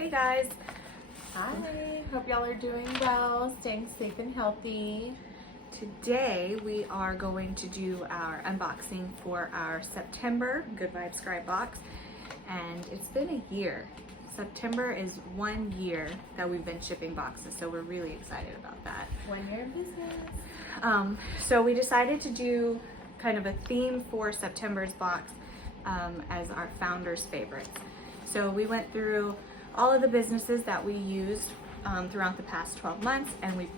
Hey guys. Hi, hope y'all are doing well, staying safe and healthy. Today we are going to do our unboxing for our September Good Vibes Scribe box, and it's been a year. September is 1 year that we've been shipping boxes, so we're really excited about that. 1 year of business. So we decided to do kind of a theme for September's box as our founders' favorites. So we went through all of the businesses that we used throughout the past 12 months, and we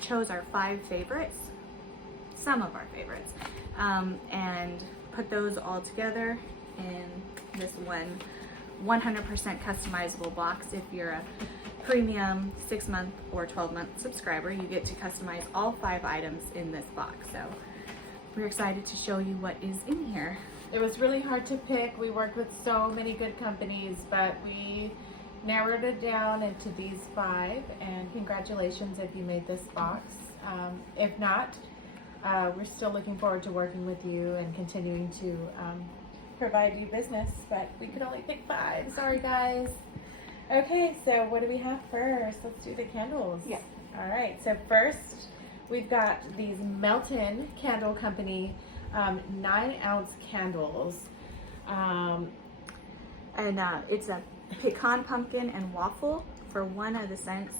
chose our 5 favorites, some of our favorites, and put those all together in this one 100% customizable box. If you're a premium 6-month or 12-month subscriber, you get to customize all 5 items in this box. So we're excited to show you what is in here. It was really hard to pick. We worked with so many good companies, but we narrowed it down into these 5, and congratulations if you made this box. If not, we're still looking forward to working with you and continuing to provide you business, but we could only pick 5. Sorry guys. Okay, so what do we have first? Let's do the candles. Yeah. All right, so first we've got these Melton Candle Company 9-ounce candles. It's a pecan pumpkin and waffle for one of the scents,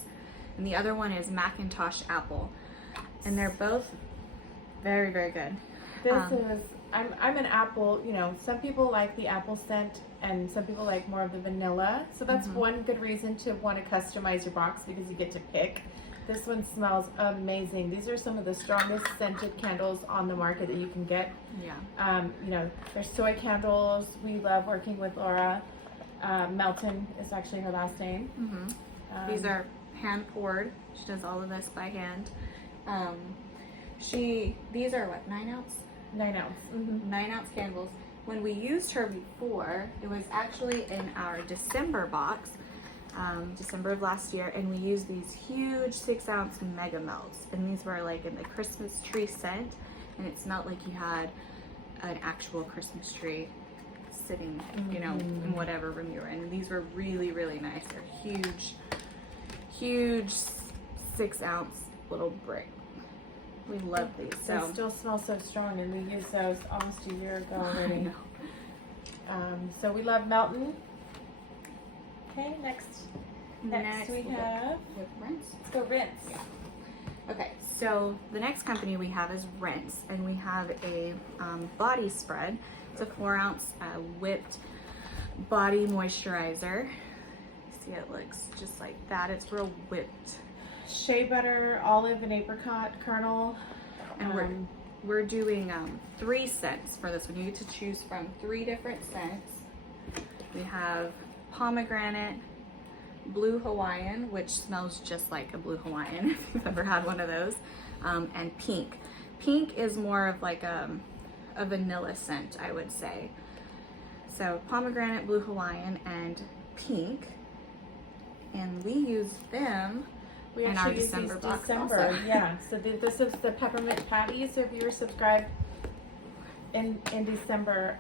and the other one is Macintosh apple, and they're both very, very good. This is, I'm an apple, you know, some people like the apple scent and some people like more of the vanilla. So that's one good reason to want to customize your box, because you get to pick. This one smells amazing. These are some of the strongest scented candles on the market that you can get. Yeah. You know, there's soy candles. We love working with Laura. Melton is actually her last name. These are hand poured. She does all of this by hand. These are what, 9-ounce? 9-ounce. 9-ounce candles. When we used her before, it was actually in our December box, December of last year, and we used these huge 6-ounce mega melts, and these were like in the Christmas tree scent, and it smelled like you had an actual Christmas tree sitting, you know, in whatever room you were in. And these were really, really nice. They're huge 6-ounce little brick. We love these. They still smell so strong, and we used those almost a year ago already. I know. So we love Melton. Okay, next we have with Rinse. Let's go Rinse. Yeah. Okay, so the next company we have is Rinse, and we have a body spread. It's a 4-ounce whipped body moisturizer. See, it looks just like that. It's real whipped. Shea butter, olive, and apricot kernel. And we're doing 3 scents for this one. You get to choose from 3 different scents. We have pomegranate, blue Hawaiian, which smells just like a blue Hawaiian if you've ever had one of those, and pink. Pink is more of like a vanilla scent, I would say. So pomegranate, blue Hawaiian, and pink, and we use them in our December box also. Yeah, so this is the peppermint patty. So if you were subscribed in December,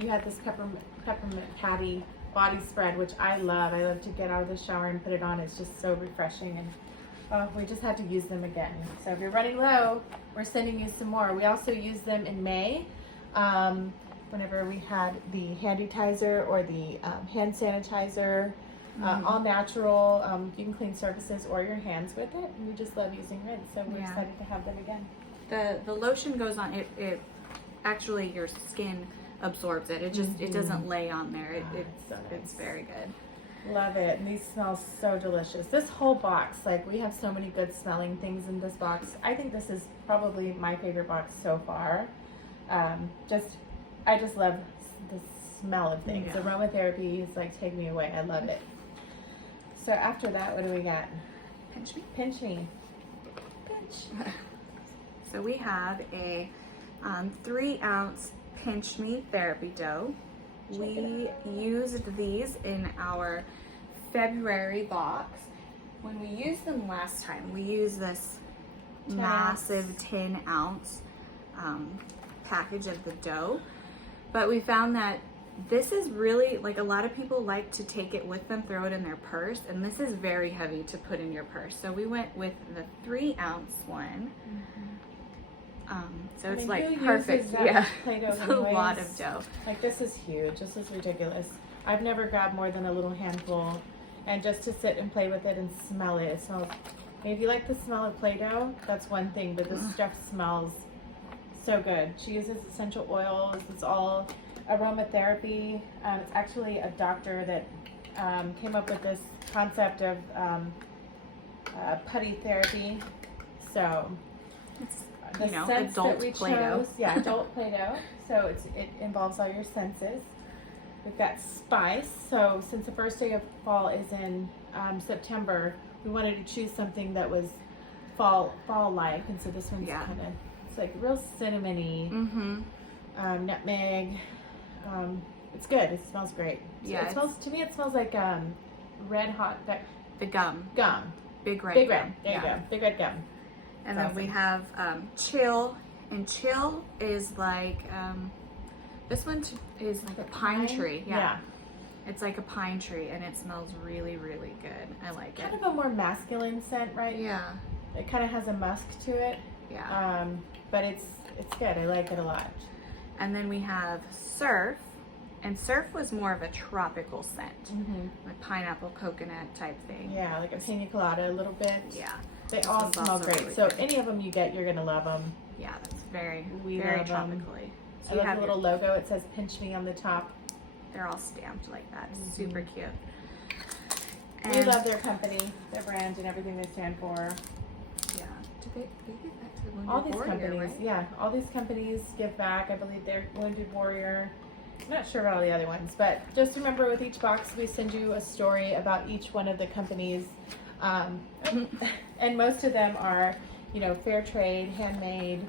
you had this peppermint patty body spread, which I love. I love to get out of the shower and put it on. It's just so refreshing, and we just had to use them again. So if you're running low, we're sending you some more. We also used them in May, whenever we had the Handytizer or the hand sanitizer, all natural. You can clean surfaces or your hands with it, and we just love using Rinse, so we're excited to have them again. The lotion goes on, it actually, your skin absorbs it. It just it doesn't lay on there. It's so nice. It's very good. Love it, and these smell so delicious. This whole box, like, we have so many good smelling things in this box. I think this is probably my favorite box so far. I just love the smell of things. Aromatherapy is like, take me away. I love it. So after that, what do we got? Pinch me. Pinch me. Pinch. So we have a 3-ounce Pinch Me therapy dough. We used these in our February box. When we used them last time, we used this massive 10-ounce package of the dough, but we found that This is really, like, a lot of people like to take it with them, throw it in their purse, and this is very heavy to put in your purse. So we went with the 3-ounce one. So it's like perfect. Yeah, it's a lot of dough. Like, this is huge. This is ridiculous. I've never grabbed more than a little handful, and just to sit and play with it and smell it. It smells. If you like the smell of Play-Doh, that's one thing, but this stuff smells so good. She uses essential oils. It's all aromatherapy. It's actually a doctor that came up with this concept of putty therapy. So It's, the you know, scents adult that we Play-Doh. chose, yeah, adult Play-Doh. So it involves all your senses. We've got spice. So since the first day of fall is in September, we wanted to choose something that was fall-like, and so this one's kind of, it's like real cinnamony, nutmeg. It's good. It smells great. Yeah, it smells, to me it smells like red hot the gum. Big red Big gum. red. There you go. Big red gum. And then we have chill, and chill is like this one is like a pine tree. Yeah. It's like a pine tree, and it smells really, really good. I like it. Kind of a more masculine scent, right? Yeah. It kind of has a musk to it. Yeah. But it's good. I like it a lot. And then we have surf, and surf was more of a tropical scent, like pineapple, coconut type thing. Yeah, like a pina colada a little bit. Yeah. They all smell great. Really so good. any of them you get, you're gonna love them. Yeah, that's very love tropically. So I you love have the little logo. It says "Pinch Me" on the top. They're all stamped like that. Super cute. We love their company, their brand, and everything they stand for. Yeah. Do they give back to the Wounded All these Warrior, companies, right? yeah, all these companies give back. I believe they're Wounded Warrior. I'm not sure about all the other ones, but just remember, with each box, we send you a story about each one of the companies, and most of them are, you know, fair trade, handmade,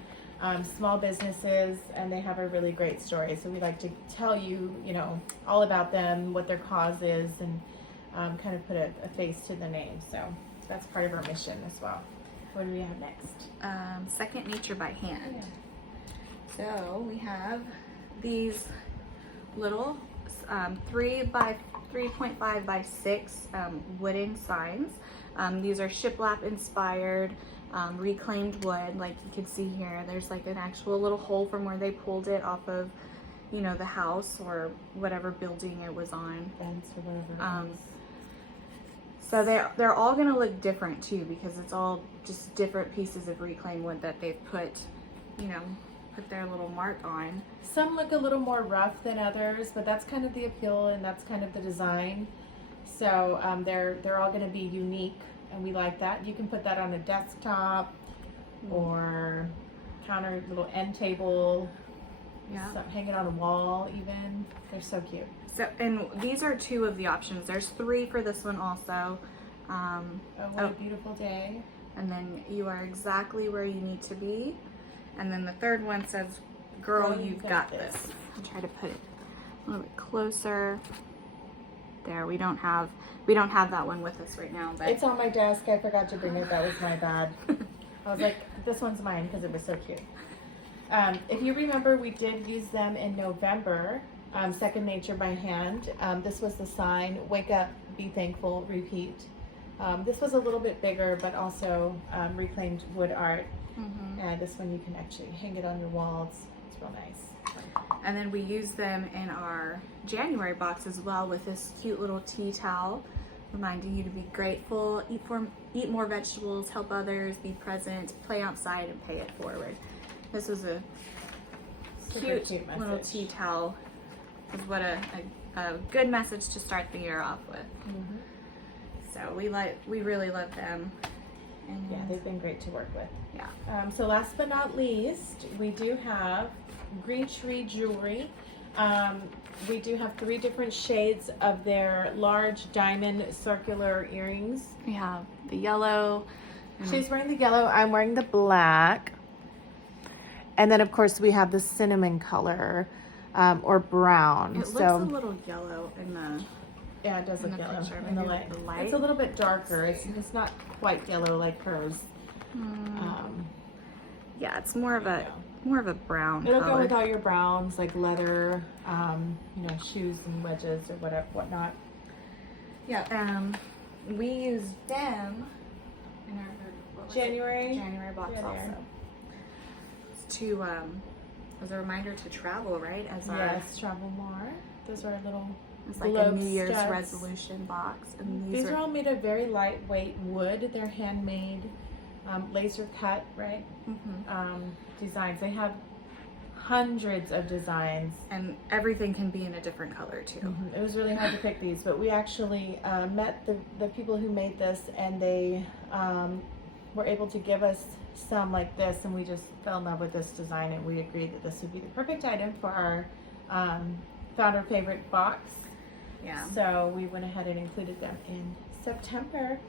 small businesses, and they have a really great story. So we like to tell you, you know, all about them, what their cause is, and kind of put a face to the name. So that's part of our mission as well. What do we have next? Second Nature by Hand. So we have these little 3 by 3.5 by 6 wooden signs. These are shiplap inspired, reclaimed wood. Like you can see here, there's like an actual little hole from where they pulled it off of, you know, the house or whatever building it was on. Fence or whatever. So they're all gonna look different too, because it's all just different pieces of reclaimed wood that they've put, you know, put their little mark on. Some look a little more rough than others, but that's kind of the appeal, and that's kind of the design. So they're all going to be unique, and we like that. You can put that on a desktop or counter, little end table. Yeah. Hang it on a wall even. They're so cute. So, and these are 2 of the options. There's 3 for this one also. What a beautiful day. And then you are exactly where you need to be. And then the third one says, girl, you've got this. I'll try to put it a little bit closer. There, we don't have that one with us right now, but It's on my desk. I forgot to bring it. That was my bad. I was like, this one's mine because it was so cute. If you remember, we did use them in November. Second Nature by Hand. This was the sign, wake up, be thankful, repeat. This was a little bit bigger, but also reclaimed wood art. And this one you can actually hang it on your walls. It's real nice. And then we use them in our January box as well, with this cute little tea towel, reminding you to be grateful, eat more vegetables, help others, be present, play outside, and pay it forward. This was a cute little tea towel. Is what a good message to start the year off with. So we really love them. And yeah, they've been great to work with. Yeah. So last but not least, we do have Green Tree Jewelry. We do have 3 different shades of their large diamond circular earrings. We have the yellow. She's wearing the yellow, I'm wearing the black. And then of course we have the cinnamon color, or brown. It looks a little yellow in the yeah, it does look yellow picture, in the maybe light. with the light. It's a little bit darker. It's not quite yellow like hers. Yeah, it's more of a more of a brown It'll go color. with all your browns, like leather, you know, shoes and wedges or whatnot. Yeah, we used them in our what was it? January box Yeah, they also. are. It's to as a reminder to travel, right? As our Yes, travel more. Those are little. it's like a globe New Year's studs. resolution box, and These are all made of very lightweight wood. They're handmade, laser cut, right? Designs. They have hundreds of designs. and everything can be in a different color too. It was really hard to pick these, but we actually met the people who made this, and they were able to give us some like this, and we just fell in love with this design, and we agreed that this would be the perfect item for our founder favorite box. Yeah. So we went ahead and included them in September.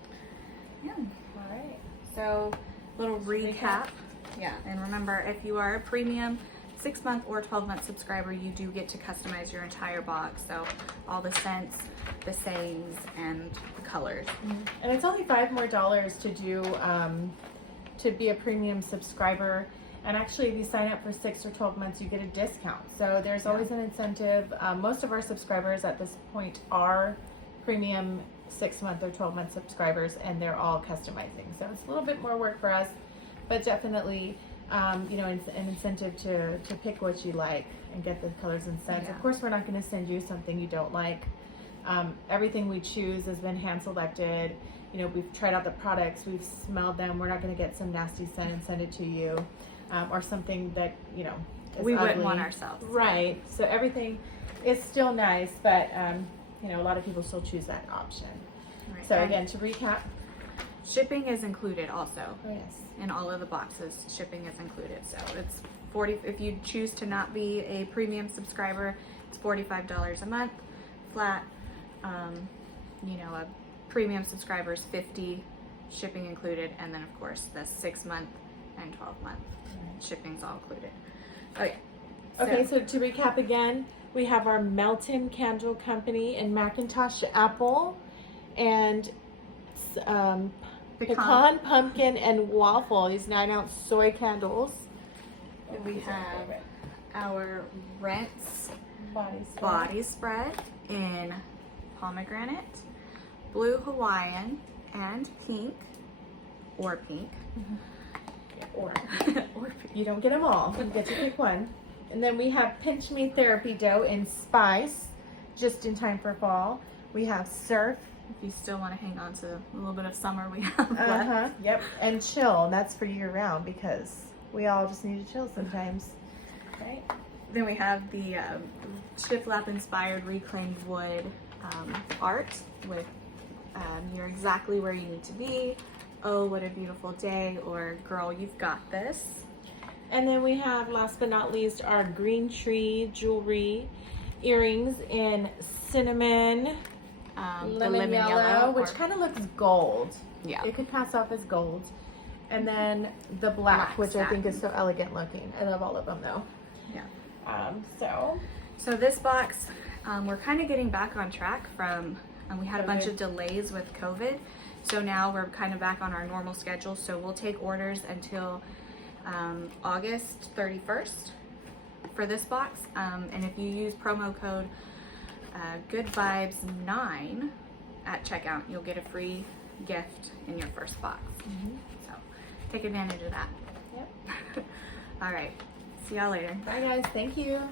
Yeah. All right. So, little recap. Yeah, and remember, if you are a premium 6-month or 12-month subscriber, you do get to customize your entire box. So, all the scents, the sayings, and the colors. And it's only $5 more to do to be a premium subscriber. And actually, if you sign up for 6 or 12 months, you get a discount. So there's always an incentive. Most of our subscribers at this point are premium 6-month or 12-month subscribers, and they're all customizing. So it's a little bit more work for us, but definitely, you know, an incentive to pick what you like and get the colors and scents. Yeah. Of course, we're not going to send you something you don't like. Everything we choose has been hand selected. You know, we've tried out the products, we've smelled them. We're not going to get some nasty scent and send it to you. Or something that, you know, is We wouldn't ugly. want ourselves. Right. So everything is still nice, but, you know, a lot of people still choose that option. Right. So And again, to recap. shipping is included also. Oh, yes. In all of the boxes, shipping is included. So it's 40. If you choose to not be a premium subscriber, it's $45 a month flat. You know, a premium subscriber is $50, shipping included, and then of course the 6-month and 12-month shipping's all included. Okay. Okay, so to recap again, we have our Melton Candle Company in Macintosh Apple, and pecan, pumpkin, and waffle. These 9-ounce soy candles. And we have our Rents body body spread in pomegranate, blue Hawaiian, and pink, or pink. Or Or pink. you don't get them all. You get to pick one. And then we have Pinch Me Therapy Dough in Spice, just in time for fall. We have Surf. If you still want to hang on to a little bit of summer we have left. Yep. And Chill. That's for year round because we all just need to chill sometimes. Right. Then we have the shiplap inspired reclaimed wood art with you're exactly where you need to be. Oh, what a beautiful day, or girl, you've got this. And then we have, last but not least, our Green Tree jewelry earrings in cinnamon, The lemon yellow, which or- kind of looks gold. Yeah. It could pass off as gold. And then the black, which I think satin. is so elegant looking. I love all of them though. Yeah. So So this box, we're kind of getting back on track from, we had a bunch COVID. of delays with COVID. So now we're kind of back on our normal schedule. So we'll take orders until August 31st for this box. And if you use promo code Good Vibes 9 at checkout, you'll get a free gift in your first box. So take advantage of that. Yep. All right. See y'all later. bye guys. Thank you.